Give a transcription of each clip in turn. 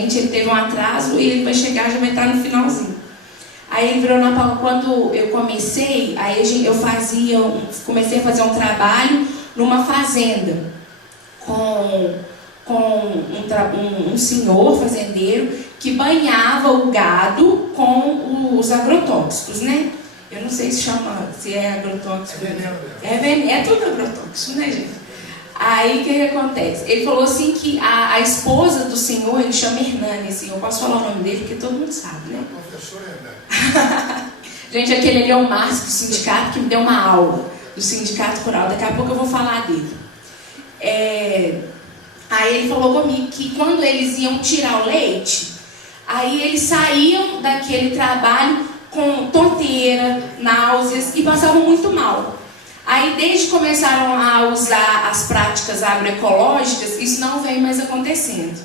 ele teve um atraso e ele vai chegar, já vai estar no finalzinho. Aí ele virou na Paula, quando eu comecei, aí eu comecei a fazer um trabalho numa fazenda com um senhor fazendeiro que banhava o gado com os agrotóxicos, né? Eu não sei se é agrotóxico. É tudo agrotóxico, né, gente? Aí o que acontece? Ele falou assim que a esposa do senhor, ele chama Hernani, assim, eu posso falar o nome dele porque todo mundo sabe, né? Professor Hernani. Gente, aquele ali é o Márcio do sindicato que me deu uma aula do sindicato rural. Daqui a pouco eu vou falar dele. Aí ele falou comigo que quando eles iam tirar o leite, aí eles saíam daquele trabalho com tonteira, náuseas e passavam muito mal. Aí desde que começaram a usar as práticas agroecológicas, isso não vem mais acontecendo,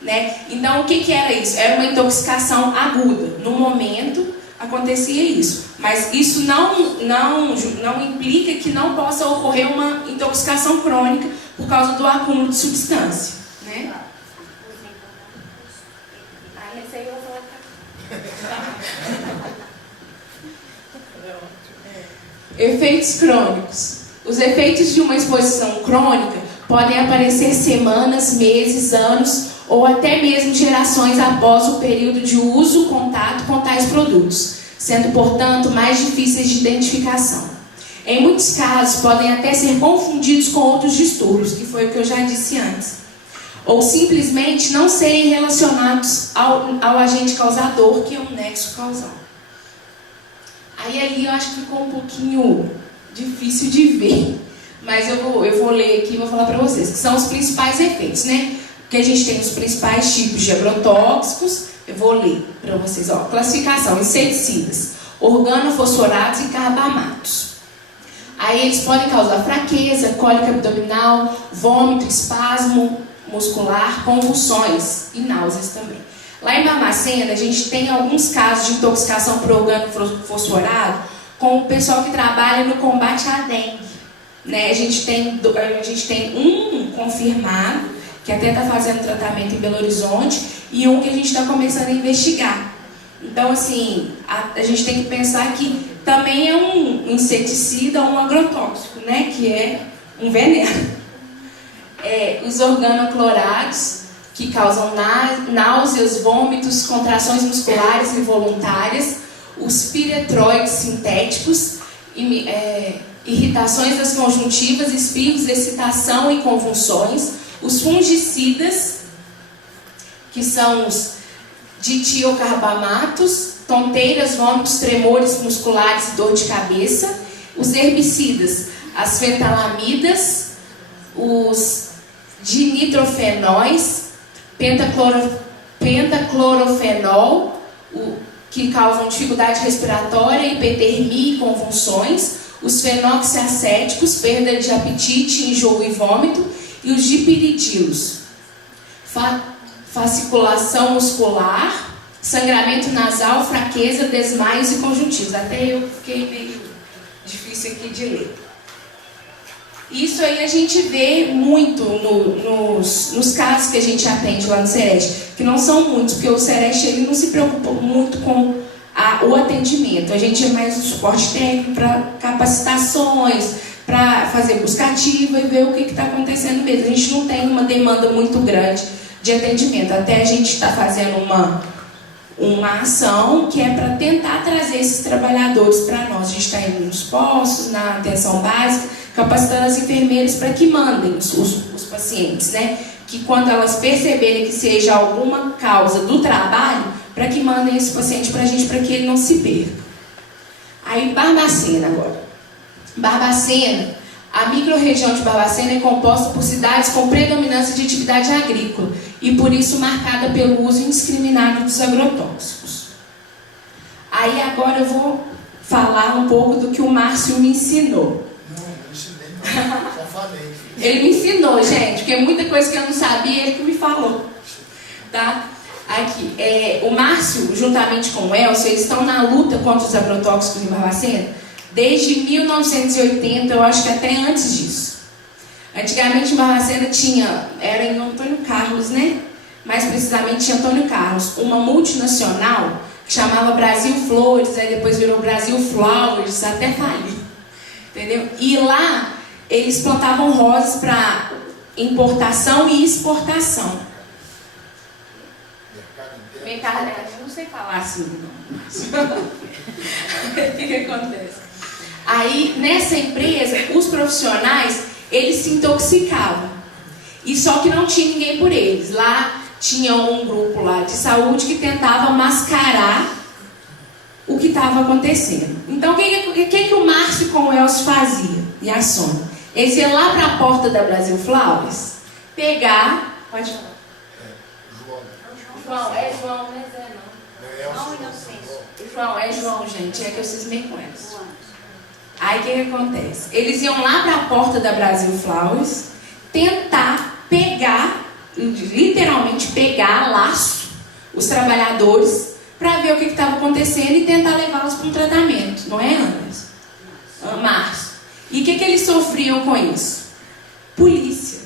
né? Então o que era isso? Era uma intoxicação aguda. No momento acontecia isso, mas isso não implica que não possa ocorrer uma intoxicação crônica por causa do acúmulo de substância, né? Aí esse aí eu vou falar. Efeitos crônicos. Os efeitos de uma exposição crônica podem aparecer semanas, meses, anos ou até mesmo gerações após o período de uso, contato com tais produtos, sendo, portanto, mais difíceis de identificação. Em muitos casos, podem até ser confundidos com outros distúrbios, que foi o que eu já disse antes, ou simplesmente não serem relacionados ao agente causador, que é um nexo causal. Aí ali eu acho que ficou um pouquinho difícil de ver, mas eu vou ler aqui e vou falar para vocês, que são os principais efeitos, né? Porque a gente tem os principais tipos de agrotóxicos, eu vou ler para vocês, ó. Classificação: inseticidas, organofosforados e carbamatos. Aí eles podem causar fraqueza, cólica abdominal, vômito, espasmo muscular, convulsões e náuseas também. Lá em Barbacena, a gente tem alguns casos de intoxicação por organofosforado com o pessoal que trabalha no combate à dengue, né? A gente tem um confirmado, que até está fazendo tratamento em Belo Horizonte, e um que a gente está começando a investigar. Então, assim, a gente tem que pensar que também é um inseticida, um agrotóxico, né? Que é um veneno. Os organoclorados, que causam náuseas, vômitos, contrações musculares involuntárias, os piretroides sintéticos, irritações das conjuntivas, espirros, excitação e convulsões, os fungicidas, que são os ditiocarbamatos, tonteiras, vômitos, tremores musculares e dor de cabeça, os herbicidas, as fentalamidas, os dinitrofenóis, pentaclorofenol, que causam dificuldade respiratória, hipertermia e convulsões, os fenoxiacéticos, perda de apetite, enjoo e vômito, e os dipiridilos, fasciculação muscular, sangramento nasal, fraqueza, desmaios e conjuntivos. Até eu fiquei meio difícil aqui de ler. Isso aí a gente vê muito nos casos que a gente atende lá no Sereste, que não são muitos, porque o Sereste ele não se preocupa muito com o atendimento. A gente é mais um suporte técnico para capacitações, para fazer busca ativa e ver o que está acontecendo mesmo. A gente não tem uma demanda muito grande de atendimento. Até a gente está fazendo uma ação que é para tentar trazer esses trabalhadores para nós. A gente está indo nos postos, na atenção básica, capacitando as enfermeiras para que mandem os pacientes, né? Que quando elas perceberem que seja alguma causa do trabalho, para que mandem esse paciente para a gente, para que ele não se perca. Aí Barbacena agora. Barbacena, a microrregião de Barbacena é composta por cidades com predominância de atividade agrícola e por isso marcada pelo uso indiscriminado dos agrotóxicos. Aí agora eu vou falar um pouco do que o Márcio me ensinou. Já falei. Ele me ensinou, gente, porque muita coisa que eu não sabia, ele que me falou. Tá? Aqui, o Márcio, juntamente com o Elcio, eles estão na luta contra os agrotóxicos em Barbacena desde 1980, eu acho que até antes disso. Antigamente em Barbacena era em Antônio Carlos, né? mais precisamente de Antônio Carlos, uma multinacional que chamava Brasil Flores, aí depois virou Brasil Flowers, até falir, entendeu? E lá eles plantavam rosas para importação e exportação. Eu não sei falar assim, não. O que acontece? Aí, nessa empresa, os profissionais, eles se intoxicavam. E só que não tinha ninguém por eles. Lá tinha um grupo lá de saúde que tentava mascarar o que estava acontecendo. Então, o que o Márcio com o Elcio fazia? E a Sônia? Eles iam lá para a porta da Brasil Flowers, pegar... Pode falar. João, é João, não é Zé, não. Não, Inocêncio. João, é João, gente, é que vocês me conhecem. Aí o que acontece? Eles iam lá para a porta da Brasil Flowers tentar pegar, literalmente pegar a laço os trabalhadores para ver o que estava acontecendo e tentar levá-los para um tratamento, não é, Anderson? Márcio. E o que eles sofriam com isso? Polícia.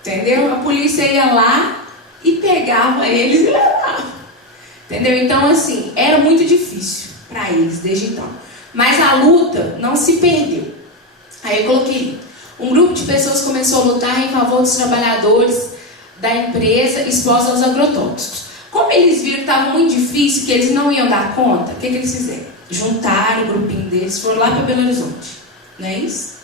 Entendeu? A polícia ia lá e pegava eles e levava. Entendeu? Então, assim, era muito difícil para eles desde então. Mas a luta não se perdeu. Aí eu coloquei: um grupo de pessoas começou a lutar em favor dos trabalhadores da empresa expostos aos agrotóxicos. Como eles viram que estava muito difícil, que eles não iam dar conta, o que eles fizeram? Juntaram o grupinho deles, foram lá para Belo Horizonte. Não é isso?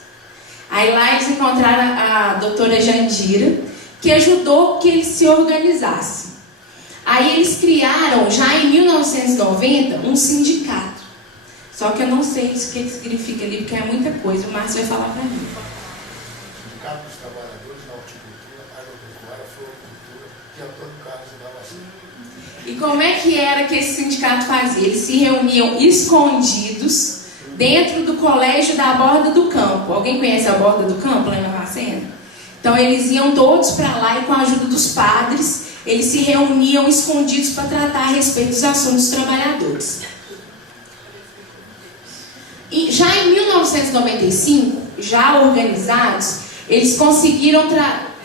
Aí lá eles encontraram a doutora Jandira, que ajudou que eles se organizassem. Aí eles criaram, já em 1990, um sindicato. Só que eu não sei o que significa ali, porque é muita coisa. O Márcio vai falar para mim. Sindicato dos Trabalhadores na Horticultura, Agropecuária, Floricultura, de Antônio Carlos e Damasceno. E como é que era que esse sindicato fazia? Eles se reuniam escondidos dentro do colégio da Borda do Campo. Alguém conhece a Borda do Campo, lá em Barbacena? Então eles iam todos para lá e com a ajuda dos padres, eles se reuniam escondidos para tratar a respeito dos assuntos dos trabalhadores. E já em 1995, já organizados, eles conseguiram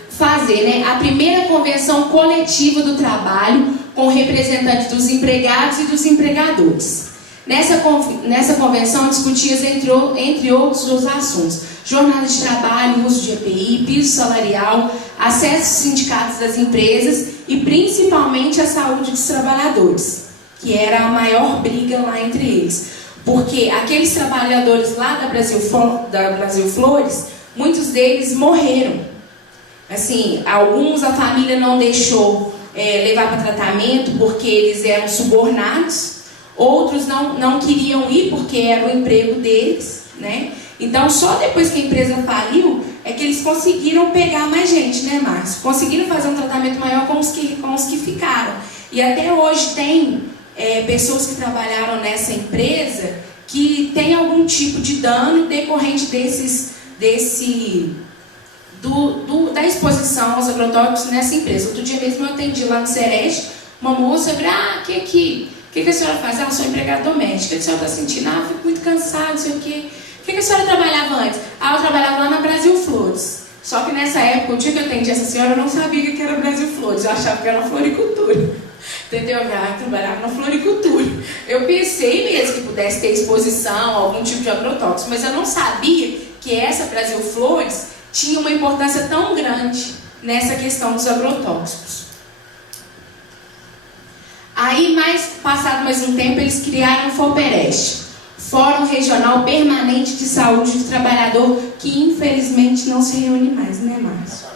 fazer a primeira convenção coletiva do trabalho com representantes dos empregados e dos empregadores. Nessa convenção discutia, entre outros, os assuntos: jornada de trabalho, uso de EPI, piso salarial, acesso aos sindicatos das empresas e principalmente a saúde dos trabalhadores, que era a maior briga lá entre eles. Porque aqueles trabalhadores lá da Brasil Flores, muitos deles morreram. Assim, alguns a família não deixou levar para tratamento porque eles eram subornados. Outros não queriam ir porque era o emprego deles, né? Então, só depois que a empresa faliu, é que eles conseguiram pegar mais gente, né, Márcio? Conseguiram fazer um tratamento maior com os que ficaram. E até hoje tem pessoas que trabalharam nessa empresa que tem algum tipo de dano decorrente da exposição aos agrotóxicos nessa empresa. Outro dia mesmo eu atendi lá no Sereste uma moça, o que a senhora faz? Eu sou empregada doméstica. O que a senhora está sentindo? Eu fico muito cansada, não sei o quê. O que a senhora trabalhava antes? Eu trabalhava lá na Brasil Flores. Só que nessa época, o dia que eu atendi essa senhora, eu não sabia que era Brasil Flores. Eu achava que era floricultura. Entendeu? Eu trabalhava na floricultura. Eu pensei mesmo que pudesse ter exposição a algum tipo de agrotóxico, mas eu não sabia que essa Brasil Flores tinha uma importância tão grande nessa questão dos agrotóxicos. Aí, passado mais um tempo, eles criaram o FOPEREST, Fórum Regional Permanente de Saúde do Trabalhador, que infelizmente não se reúne mais, né, Márcio?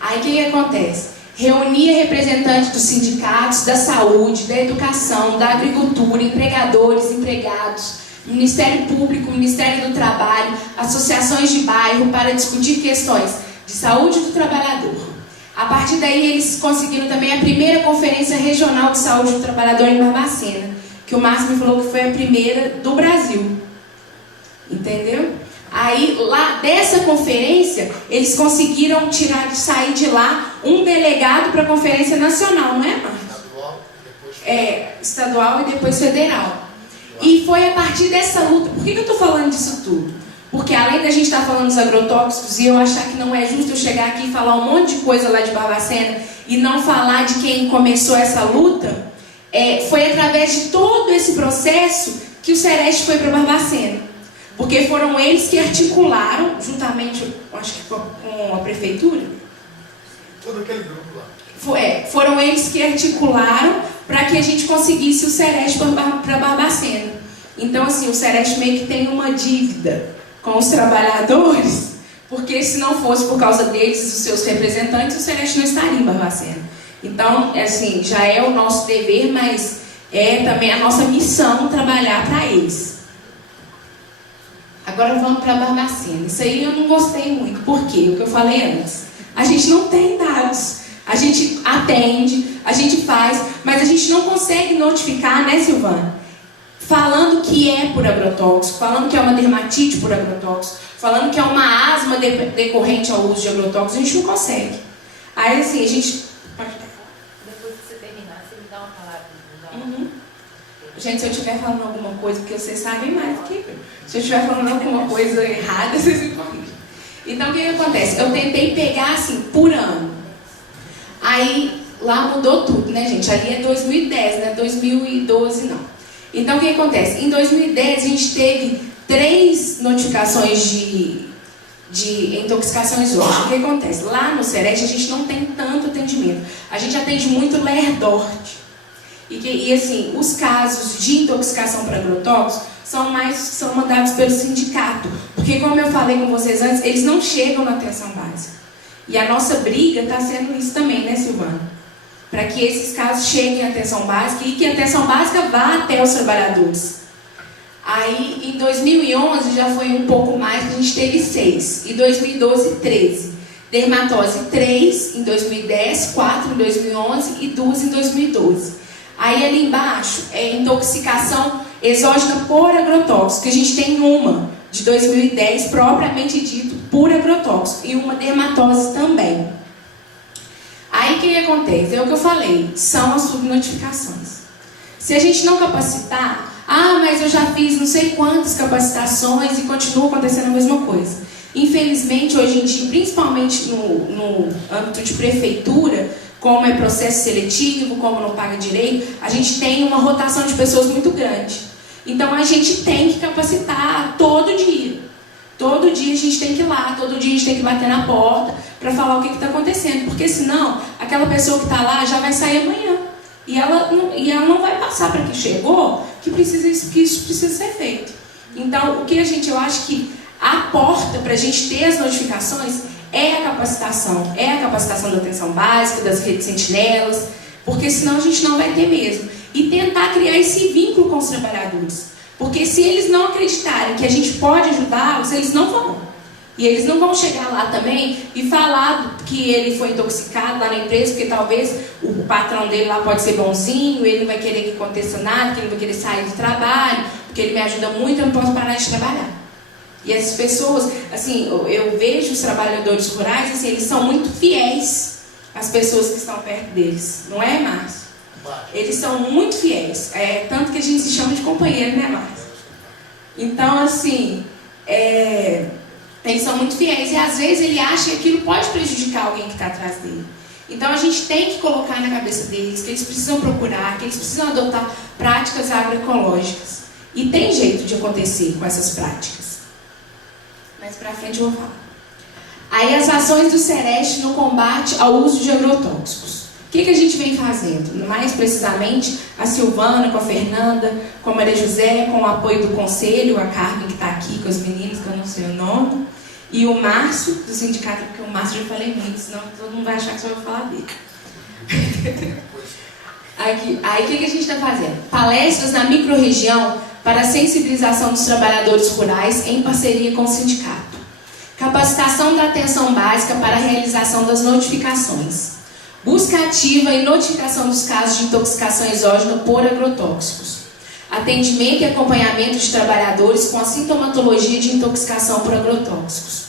Aí o que acontece? Reunia representantes dos sindicatos, da saúde, da educação, da agricultura, empregadores, empregados, Ministério Público, Ministério do Trabalho, associações de bairro para discutir questões de saúde do trabalhador. A partir daí, eles conseguiram também a primeira Conferência Regional de Saúde do Trabalhador em Barbacena, que o Márcio me falou que foi a primeira do Brasil. Entendeu? Aí, lá dessa conferência, eles conseguiram sair de lá um delegado para a Conferência Nacional, não é, Márcio? Estadual e depois federal. E foi a partir dessa luta. Por que eu estou falando disso tudo? Porque além da gente estar falando dos agrotóxicos e eu achar que não é justo eu chegar aqui e falar um monte de coisa lá de Barbacena e não falar de quem começou essa luta, foi através de todo esse processo que o Sereste foi para Barbacena. Porque foram eles que articularam, juntamente, acho que com a prefeitura. Todo aquele grupo lá. Foram eles que articularam para que a gente conseguisse o Sereste para Barbacena. Então, assim, o Sereste meio que tem uma dívida com os trabalhadores, porque se não fosse por causa deles e dos seus representantes, o Sereste não estaria em Barbacena. Então, assim, já é o nosso dever, mas é também a nossa missão trabalhar para eles. Agora vamos para Barbacena. Isso aí eu não gostei muito. Por quê? O que eu falei antes. A gente não tem dados. A gente atende, a gente faz, mas a gente não consegue notificar, né, Silvana? Falando que é por agrotóxico, falando que é uma dermatite por agrotóxico, falando que é uma asma decorrente ao uso de agrotóxicos, a gente não consegue. Aí, assim, a gente... Depois que você terminar, você me dá uma palavra. Gente, se eu estiver falando alguma coisa, porque vocês sabem mais do que eu. Se eu estiver falando alguma coisa errada, vocês me corrigem. Então, o que acontece? Eu tentei pegar, assim, por ano. Aí, lá mudou tudo, né, gente? Ali é 2010, né? 2012, não. Então, o que acontece? Em 2010, a gente teve 3 notificações de intoxicação exótica. O que acontece? Lá no Sereste, a gente não tem tanto atendimento. A gente atende muito LERDORT. E assim, os casos de intoxicação por agrotóxicos são mandados pelo sindicato. Porque, como eu falei com vocês antes, eles não chegam na atenção básica. E a nossa briga está sendo isso também, né, Silvana? Para que esses casos cheguem à atenção básica e que a atenção básica vá até os trabalhadores. Aí, em 2011, já foi um pouco mais, a gente teve 6. Em 2012, 13. Dermatose, 3 em 2010, 4 em 2011 e 2 em 2012. Aí, ali embaixo, é intoxicação exógena por agrotóxico, que a gente tem uma de 2010, propriamente dito, por agrotóxico, e uma dermatose também. Aí, o que acontece? É o que eu falei, são as subnotificações. Se a gente não capacitar, mas eu já fiz não sei quantas capacitações e continua acontecendo a mesma coisa. Infelizmente, hoje em dia, principalmente no âmbito de prefeitura, como é processo seletivo, como não paga direito, a gente tem uma rotação de pessoas muito grande. Então, a gente tem que capacitar todo dia. Todo dia a gente tem que ir lá, todo dia a gente tem que bater na porta para falar o que está acontecendo. Porque senão, aquela pessoa que está lá já vai sair amanhã. E ela não vai passar para quem chegou que isso precisa ser feito. Então, eu acho que a porta para a gente ter as notificações é a capacitação da atenção básica, das redes sentinelas, porque senão a gente não vai ter mesmo. E tentar criar esse vínculo com os trabalhadores. Porque se eles não acreditarem que a gente pode ajudá-los, eles não vão. E eles não vão chegar lá também e falar que ele foi intoxicado lá na empresa, porque talvez o patrão dele lá pode ser bonzinho, ele não vai querer que aconteça nada, que ele não vai querer sair do trabalho, porque ele me ajuda muito, eu não posso parar de trabalhar. E essas pessoas, assim, eu vejo os trabalhadores rurais, assim, eles são muito fiéis às pessoas que estão perto deles. Não é, Márcio? Eles são muito fiéis. Tanto que a gente se chama de companheiro, né, Márcio? Então, assim, eles são muito fiéis. E às vezes ele acha que aquilo pode prejudicar alguém que está atrás dele. Então a gente tem que colocar na cabeça deles que eles precisam procurar, que eles precisam adotar práticas agroecológicas. E tem jeito de acontecer com essas práticas. Mais pra frente eu vou falar. Aí as ações do Sereste no combate ao uso de agrotóxicos. O que a gente vem fazendo? Mais precisamente, a Silvana com a Fernanda, com a Maria José, com o apoio do conselho, a Carmen que está aqui com os meninos, que eu não sei o nome, e o Márcio, do sindicato, porque o Márcio eu já falei muito, senão todo mundo vai achar que só eu vou falar dele. Aí o que a gente está fazendo? Palestras na microrregião para a sensibilização dos trabalhadores rurais em parceria com o sindicato. Capacitação da atenção básica para a realização das notificações. Busca ativa e notificação dos casos de intoxicação exógena por agrotóxicos. Atendimento e acompanhamento de trabalhadores com a sintomatologia de intoxicação por agrotóxicos.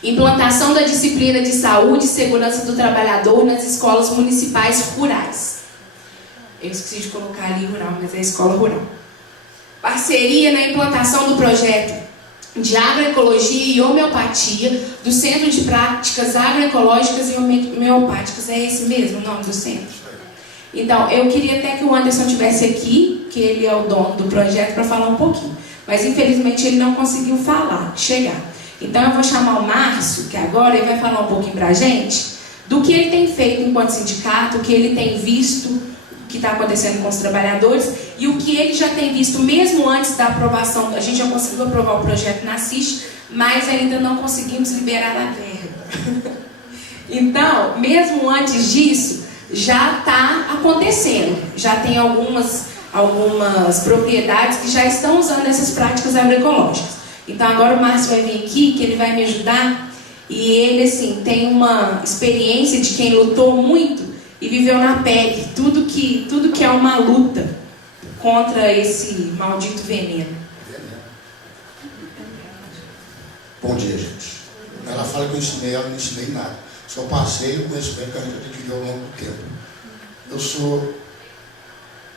Implantação da disciplina de saúde e segurança do trabalhador nas escolas municipais rurais. Eu esqueci de colocar ali rural, mas é escola rural. Parceria na implantação do projeto de Agroecologia e Homeopatia do Centro de Práticas Agroecológicas e Homeopáticas. É esse mesmo o nome do centro? Então, eu queria até que o Anderson estivesse aqui, que ele é o dono do projeto, para falar um pouquinho. Mas, infelizmente, ele não conseguiu chegar. Então, eu vou chamar o Márcio, que agora ele vai falar um pouquinho para a gente do que ele tem feito enquanto sindicato, o que ele tem visto, o que está acontecendo com os trabalhadores e o que ele já tem visto mesmo antes da aprovação. A gente já conseguiu aprovar o projeto na CIST, mas ainda não conseguimos liberar a verba. Então, mesmo antes disso, já está acontecendo. Já tem algumas propriedades que já estão usando essas práticas agroecológicas. Então, agora o Márcio vai vir aqui, que ele vai me ajudar. E ele, assim, tem uma experiência de quem lutou muito e viveu na pele tudo que é uma luta contra esse maldito veneno. Bom dia, gente. Ela fala que eu ensinei, ela não ensinei nada. Só passei o conhecimento que a gente adquiriu ao longo do tempo.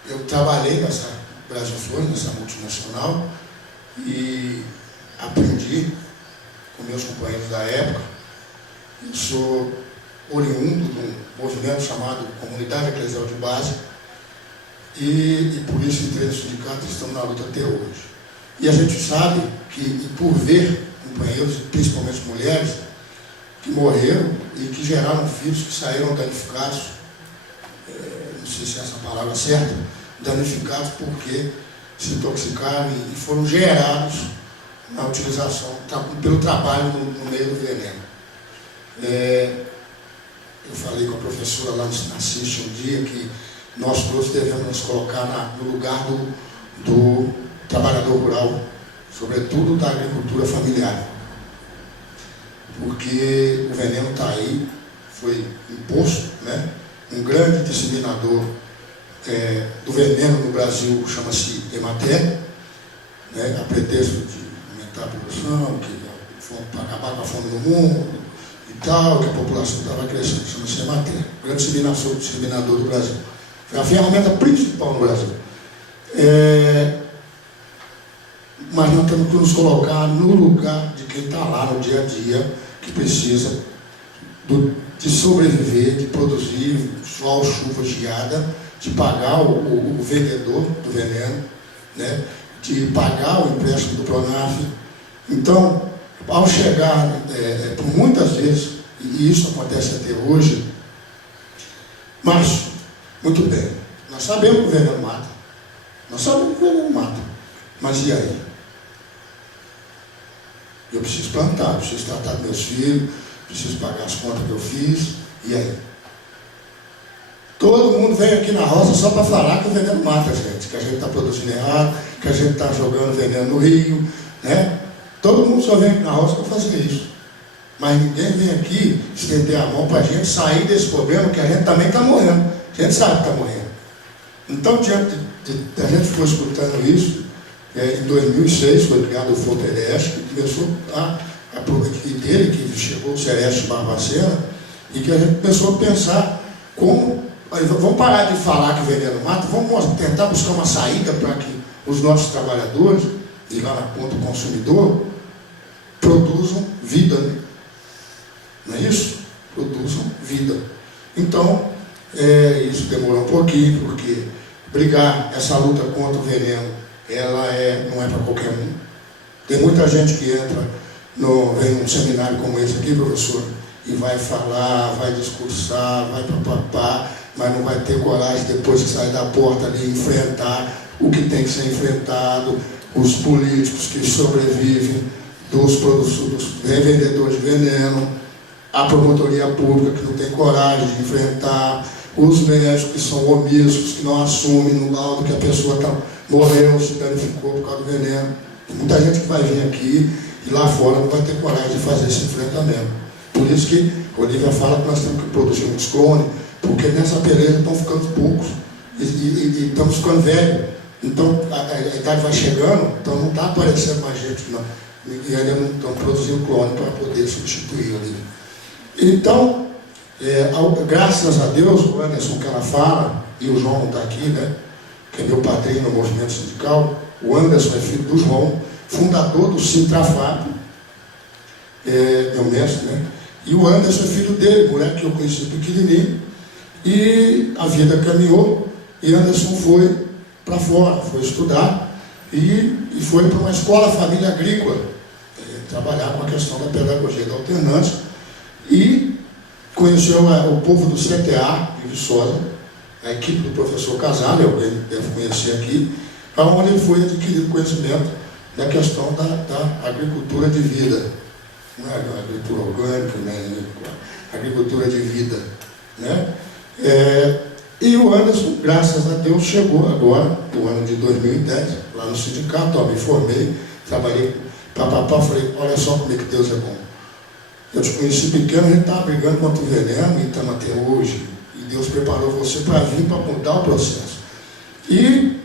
Eu trabalhei nessa Brasil Flores, nessa multinacional, e aprendi com meus companheiros da época. Eu sou oriundo de um movimento chamado Comunidade Eclesial de Base, e por isso entrei no sindicato e estamos na luta até hoje. E a gente sabe que, e por ver companheiros, principalmente mulheres, que morreram e que geraram filhos que saíram danificados, não sei se é essa palavra certa, danificados porque se intoxicaram e foram gerados na utilização, pelo trabalho no meio do veneno. Eu falei com a professora lá na CIST um dia que nós todos devemos nos colocar no lugar do trabalhador rural, sobretudo da agricultura familiar. Porque o veneno está aí, foi imposto, né? Um grande disseminador do veneno no Brasil chama-se Emater, né? A pretexto de aumentar a produção, para acabar com a fome no mundo e tal, que a população estava crescendo, chama-se Emater, o grande disseminador do Brasil. Foi a ferramenta principal no Brasil. Mas nós temos que nos colocar no lugar de quem está lá no dia a dia, que precisa de sobreviver, de produzir sol, chuva, geada, de pagar o vendedor do veneno, né? De pagar o empréstimo do Pronaf. Então, ao chegar, por muitas vezes, e isso acontece até hoje, mas, muito bem, nós sabemos que o veneno mata. Nós sabemos que o veneno mata. Mas e aí? Eu preciso plantar, preciso tratar dos meus filhos, preciso pagar as contas que eu fiz, e aí? Todo mundo vem aqui na roça só para falar que o veneno mata a gente, que a gente está produzindo errado, que a gente está jogando veneno no rio, né? Todo mundo só vem aqui na roça para fazer isso. Mas ninguém vem aqui estender a mão para a gente sair desse problema, que a gente também está morrendo. A gente sabe que está morrendo. Então, diante a gente ficou escutando isso. Em 2006 foi criado o Flotereste, que começou dele que chegou o Celeste Barbacena, e que a gente começou a pensar como, vamos parar de falar que o veneno mata, vamos tentar buscar uma saída para que os nossos trabalhadores, e lá na ponta do consumidor, produzam vida, né? Não é isso? Produzam vida. Então, isso demorou um pouquinho, porque brigar essa luta contra o veneno, ela não é para qualquer um. Tem muita gente que entra, vem num seminário como esse aqui, professor, e vai falar, vai discursar, vai papapá, mas não vai ter coragem depois que sai da porta ali enfrentar o que tem que ser enfrentado, os políticos que sobrevivem dos revendedores de veneno, a promotoria pública que não tem coragem de enfrentar, os médicos que são omissos, que não assumem no laudo que a pessoa morreu, se danificou por causa do veneno. Tem muita gente que vai vir aqui e lá fora não vai ter coragem de fazer esse enfrentamento. Por isso que a Olivia fala que nós temos que produzir muitos clones, porque nessa beleza estão ficando poucos e estamos ficando velhos. Então a idade vai chegando, então não está aparecendo mais gente, não. E ainda não estão produzindo clone para poder substituir a Olivia. Então, graças a Deus, o Anderson que ela fala, e o João não está aqui, né? Que é meu padrinho no movimento sindical. O Anderson é filho do João, fundador do Sintrafab, é o mestre, né? E o Anderson é filho dele, moleque que eu conheci pequenininho, e a vida caminhou, e Anderson foi para fora, foi estudar, e foi para uma escola família agrícola, trabalhar com a questão da pedagogia da alternância, e conheceu o povo do CTA, de Viçosa, a equipe do professor Casale, alguém deve conhecer aqui, onde ele foi adquirindo conhecimento da questão da agricultura de vida. Não é agricultura orgânica, né? Agricultura de vida. Né? E o Anderson, graças a Deus, chegou agora, no ano de 2010, lá no sindicato, me formei, trabalhei, falei, olha só como é que Deus é bom. Eu te conheci pequeno, a gente estava brigando contra o veneno e estamos até hoje. E Deus preparou você para vir, para mudar o processo. E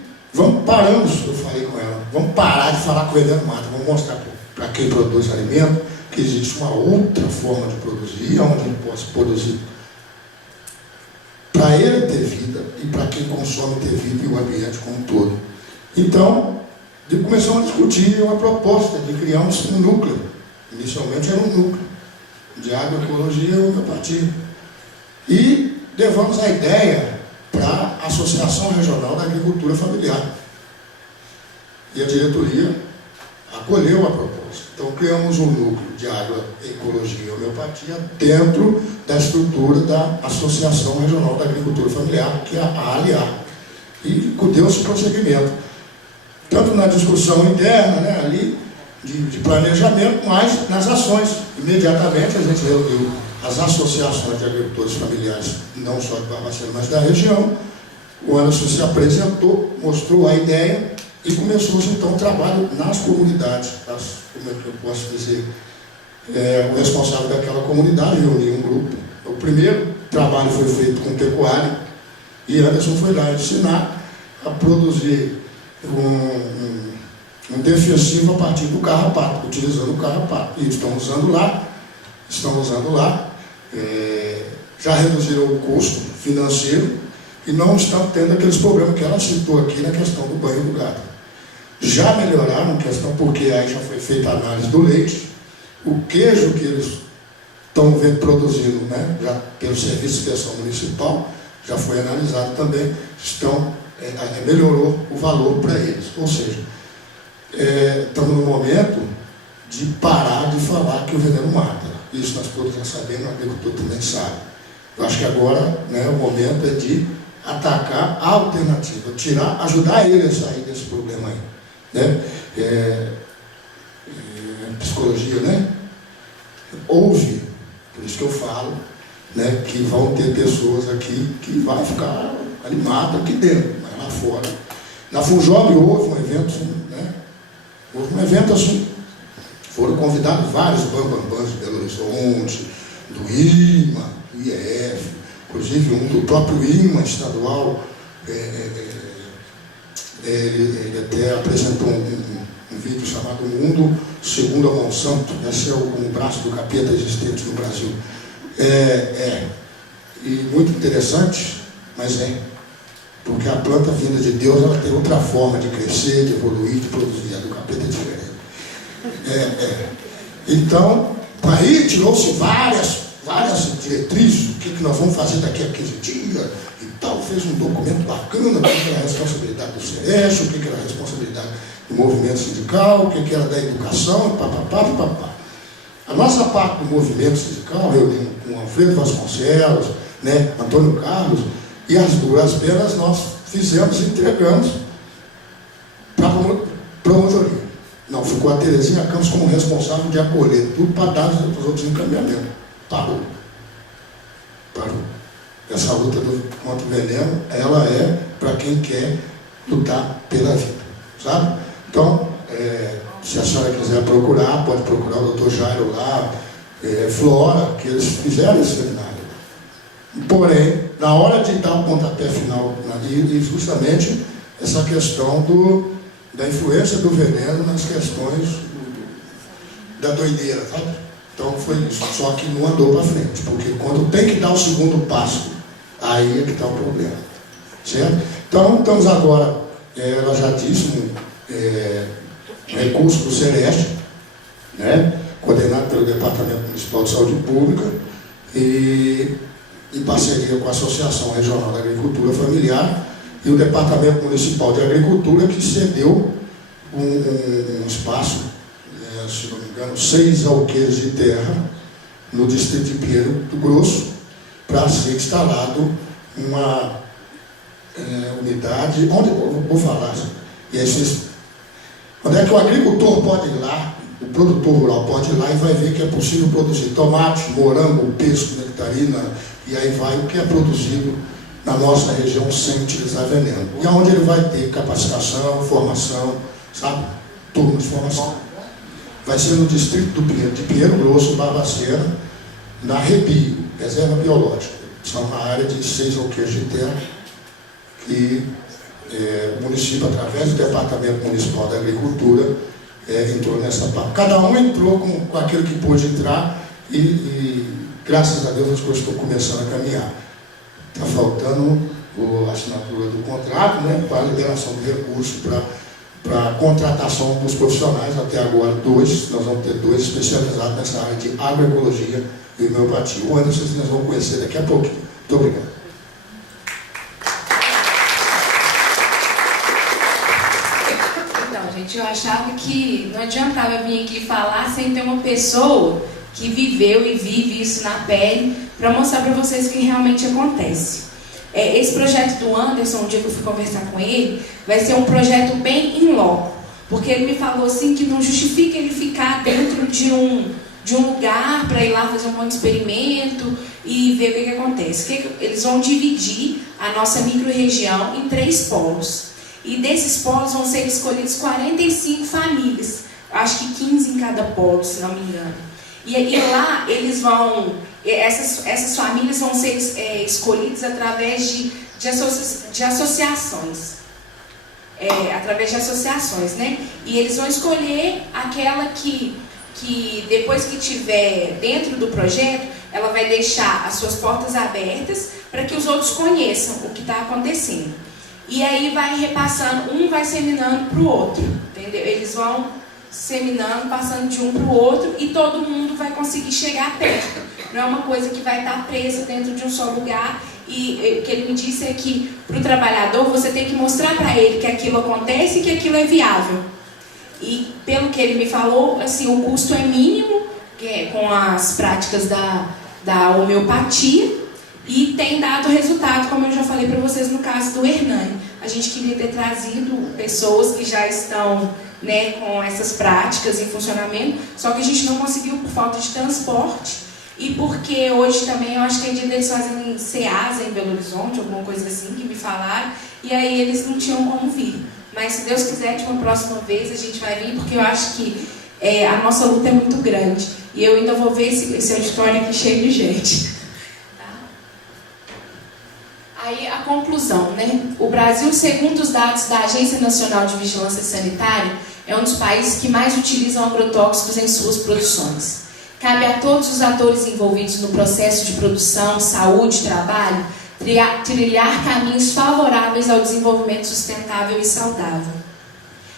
paramos, eu falei com ela, vamos parar de falar que o veneno mata, vamos mostrar para quem produz alimento que existe uma outra forma de produzir, onde ele possa produzir para ele ter vida e para quem consome ter vida e o ambiente como um todo. Então, começamos a discutir uma proposta de criar um núcleo. Inicialmente era um núcleo de agroecologia e homeopatia. E levamos a ideia para a Associação Regional da Agricultura Familiar. E a diretoria acolheu a proposta. Então, criamos um núcleo de agroecologia e homeopatia dentro da estrutura da Associação Regional da Agricultura Familiar, que é a ALIA. E deu-se prosseguimento. Tanto na discussão interna, né, ali, de planejamento, mas nas ações. Imediatamente a gente reuniu as associações de agricultores familiares, não só de Barbacena, mas da região. O Anderson se apresentou, mostrou a ideia e começou-se então o trabalho nas comunidades. Como é que eu posso dizer? O responsável daquela comunidade reuniu um grupo. O primeiro trabalho foi feito com pecuária e Anderson foi lá ensinar a produzir um defensivo a partir do carrapato, utilizando o carrapato. E estão usando lá, já reduziram o custo financeiro e não estão tendo aqueles problemas que ela citou aqui na questão do banho do gado. Já melhoraram a questão, porque aí já foi feita a análise do leite, o queijo que eles estão produzindo, né, já pelo Serviço de Inspeção Municipal, já foi analisado também, melhorou o valor para eles. Ou seja, estamos no momento de parar de falar que o veneno mata. Isso nós todos já sabemos, o agricultor também sabe. Eu acho que agora, né, o momento é de atacar a alternativa, ajudar ele a sair desse problema aí. Né? Psicologia, né? Ouve, por isso que eu falo, né, que vão ter pessoas aqui que vai ficar animado aqui dentro, mas lá fora. Na Funjob houve um evento, né? Houve um evento assim. Foram convidados vários bambambãs de Belo Horizonte, do IMA, do IEF, inclusive um do próprio IMA estadual. Ele até apresentou um vídeo chamado Mundo Segundo a Monsanto. Esse é o braço do capeta existente no Brasil. E muito interessante, mas porque a planta vinda de Deus, ela tem outra forma de crescer, de evoluir, de produzir. A do capeta é diferente. Então, aí tirou-se várias diretrizes, o que nós vamos fazer daqui a 15 dias e tal. Fez um documento bacana, o que era a responsabilidade do SERESH, o que era a responsabilidade do movimento sindical, o que era da educação, papapá. A nossa parte do movimento sindical, reunimos com Alfredo Vasconcelos, né, Antônio Carlos, e as duras penas nós fizemos e entregamos para a promotoria. Não, ficou a Terezinha Campos como responsável de acolher tudo para dar para os outros encaminhamentos. Parou. Essa luta contra o veneno, ela é para quem quer lutar pela vida, sabe? Então, se a senhora quiser procurar, pode procurar o Dr. Jairo lá, Flora, que eles fizeram esse seminário. Porém, na hora de dar o pontapé final, e justamente essa questão da influência do veneno nas questões da doideira, sabe? Então foi isso, só que não andou para frente, porque quando tem que dar o segundo passo, aí é que está o problema, certo? Então estamos agora, ela já disse, recurso do Celeste, né, coordenado pelo Departamento Municipal de Saúde Pública e em parceria com a Associação Regional da Agricultura Familiar e o Departamento Municipal de Agricultura, que cedeu um espaço, se não me engano, 6 alqueires de terra no distrito de Pinheiro do Grosso, para ser instalado uma unidade, onde eu vou falar, onde é que o agricultor pode ir lá, o produtor rural pode ir lá e vai ver que é possível produzir tomate, morango, pêssego, nectarina, e aí vai o que é produzido na nossa região sem utilizar veneno. E aonde ele vai ter capacitação, formação, sabe? Turma de formação. Vai ser no distrito de Pinheiro Grosso, Barbacena, na Rebio, Reserva Biológica. São uma área de 6 alqueires de terra que o município, através do Departamento Municipal da Agricultura, entrou nessa parte. Cada um entrou com aquilo que pôde entrar e graças a Deus as coisas estão começando a caminhar. Está faltando a assinatura do contrato, né, para a liberação do recurso para a contratação dos profissionais, até agora 2, nós vamos ter 2 especializados nessa área de agroecologia e homeopatia. O Anderson nós vamos conhecer daqui a pouquinho. Muito obrigado. Então, gente, eu achava que não adiantava vir aqui falar sem ter uma pessoa que viveu e vive isso na pele para mostrar para vocês o que realmente acontece. Esse projeto do Anderson, um dia que eu fui conversar com ele, vai ser um projeto bem in loco, porque ele me falou assim que não justifica ele ficar dentro de um lugar para ir lá fazer um monte de experimento e ver o que acontece. Eles vão dividir a nossa micro-região em 3 polos. E desses polos vão ser escolhidos 45 famílias, acho que 15 em cada polo, se não me engano. E lá eles vão, essas famílias vão ser escolhidas através de associações. Através de associações, né? E eles vão escolher aquela que depois que estiver dentro do projeto, ela vai deixar as suas portas abertas para que os outros conheçam o que está acontecendo. E aí vai repassando, um vai seminando para o outro, entendeu? Eles vão seminando, passando de um para o outro e todo mundo vai conseguir chegar perto. Não é uma coisa que vai estar presa dentro de um só lugar. E o que ele me disse é que para o trabalhador você tem que mostrar para ele que aquilo acontece e que aquilo é viável. E pelo que ele me falou, assim, o custo é mínimo com as práticas da homeopatia e tem dado resultado, como eu já falei para vocês no caso do Hernani. A gente queria ter trazido pessoas que já estão, né, com essas práticas em funcionamento, só que a gente não conseguiu por falta de transporte e porque hoje também eu acho que é dia deles fazerem SEASA em Belo Horizonte, alguma coisa assim que me falaram, e aí eles não tinham como vir. Mas se Deus quiser, de uma próxima vez a gente vai vir, porque eu acho que a nossa luta é muito grande e eu ainda vou ver esse auditório aqui cheio de gente. Aí a conclusão, né? O Brasil, segundo os dados da Agência Nacional de Vigilância Sanitária, é um dos países que mais utilizam agrotóxicos em suas produções. Cabe a todos os atores envolvidos no processo de produção, saúde e trabalho trilhar caminhos favoráveis ao desenvolvimento sustentável e saudável.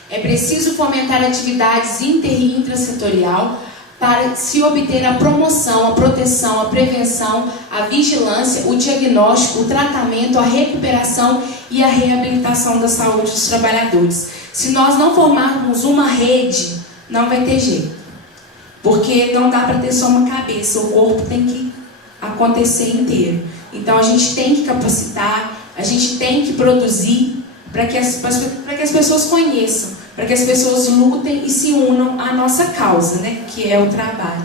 É preciso fomentar atividades inter e intrasetorial para se obter a promoção, a proteção, a prevenção, a vigilância, o diagnóstico, o tratamento, a recuperação e a reabilitação da saúde dos trabalhadores. Se nós não formarmos uma rede, não vai ter jeito. Porque não dá para ter só uma cabeça, o corpo tem que acontecer inteiro. Então a gente tem que capacitar, a gente tem que produzir para que as pessoas conheçam, para que as pessoas lutem e se unam à nossa causa, né? Que é o trabalho.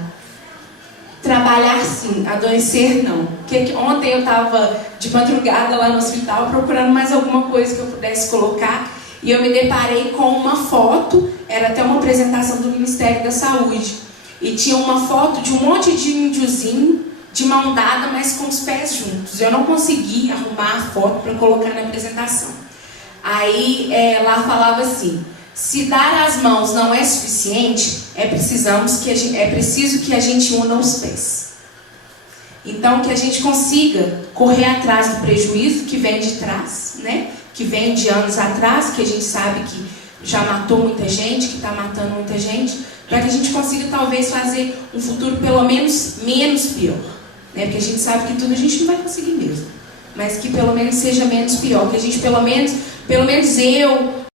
Trabalhar sim, adoecer não. Porque ontem eu estava de madrugada lá no hospital procurando mais alguma coisa que eu pudesse colocar e eu me deparei com uma foto, era até uma apresentação do Ministério da Saúde, e tinha uma foto de um monte de índiozinho de mão dada, mas com os pés juntos. Eu não consegui arrumar a foto para colocar na apresentação. Aí lá falava assim: se dar as mãos não é suficiente, é preciso que a gente una os pés. Então, que a gente consiga correr atrás do prejuízo que vem de trás, né? Que vem de anos atrás, que a gente sabe que já matou muita gente, que está matando muita gente, para que a gente consiga talvez fazer um futuro pelo menos pior. Né? Porque a gente sabe que tudo a gente não vai conseguir mesmo. Mas que pelo menos seja menos pior. Que a gente pelo menos eu,